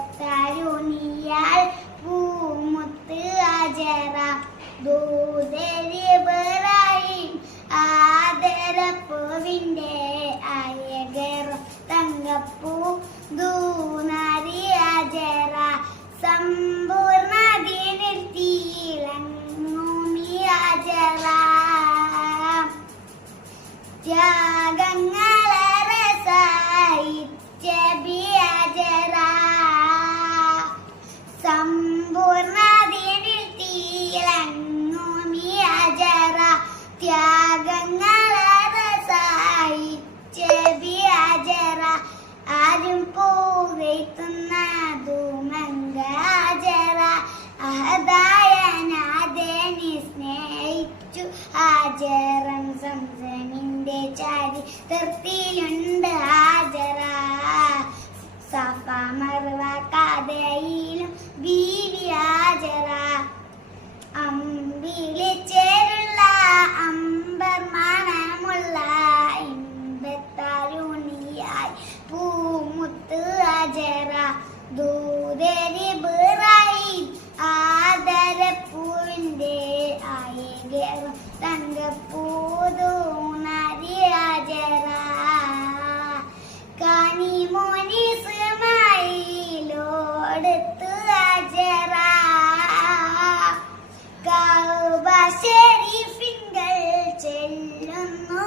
ഇമ്പത്താരുണിയാൽ പൂമുത്ത് ആജറ ദൂതരി ഇബ്രാഹിം ആദരപ്പൂവിൻ്റെ അയകർ തങ്കപ്പൂ ദൂനാരി ആജറ സമ്പൂർണ്ണ ദീനിൽ തിളങ്ങുമി ആജറ ത്യാഗങ്ങളേറെ സഹിച്ച ആജറ സമ്പൂർണ്ണ ദീനിൽ തിളങ്ങുമി ആജറ ത്യാഗങ്ങളേറെ സഹിച്ച ആജറ ആരും പൂവെയ്ത്തുന്ന ധൂമങ്ക ആജറ അഹദായ നാഥനെ സ്നേഹിച്ചു ആജറൻ സംസമിന്റെ ചരിത്രത്തിലുണ്ട് ആജറ സഫ മർവ കഥയിലും ബീവി ആജറ അമ്പിളി ചേരുള്ള അമ്പർ മണമുള്ള ഇമ്പത്താരുണിയായി പൂമുത്ത് ആജറ ദൂതരി ഇബ്രാഹിം ആദരപ്പൂവിൻ്റെ അയകർ തങ്കപ്പൂ ദൂനാരി ആജറ കനിമോനി ഇസ്മായിലോടുത്ത് ആജറ കഅബ ശരീഫിങ്കൽ ചെല്ലുന്നു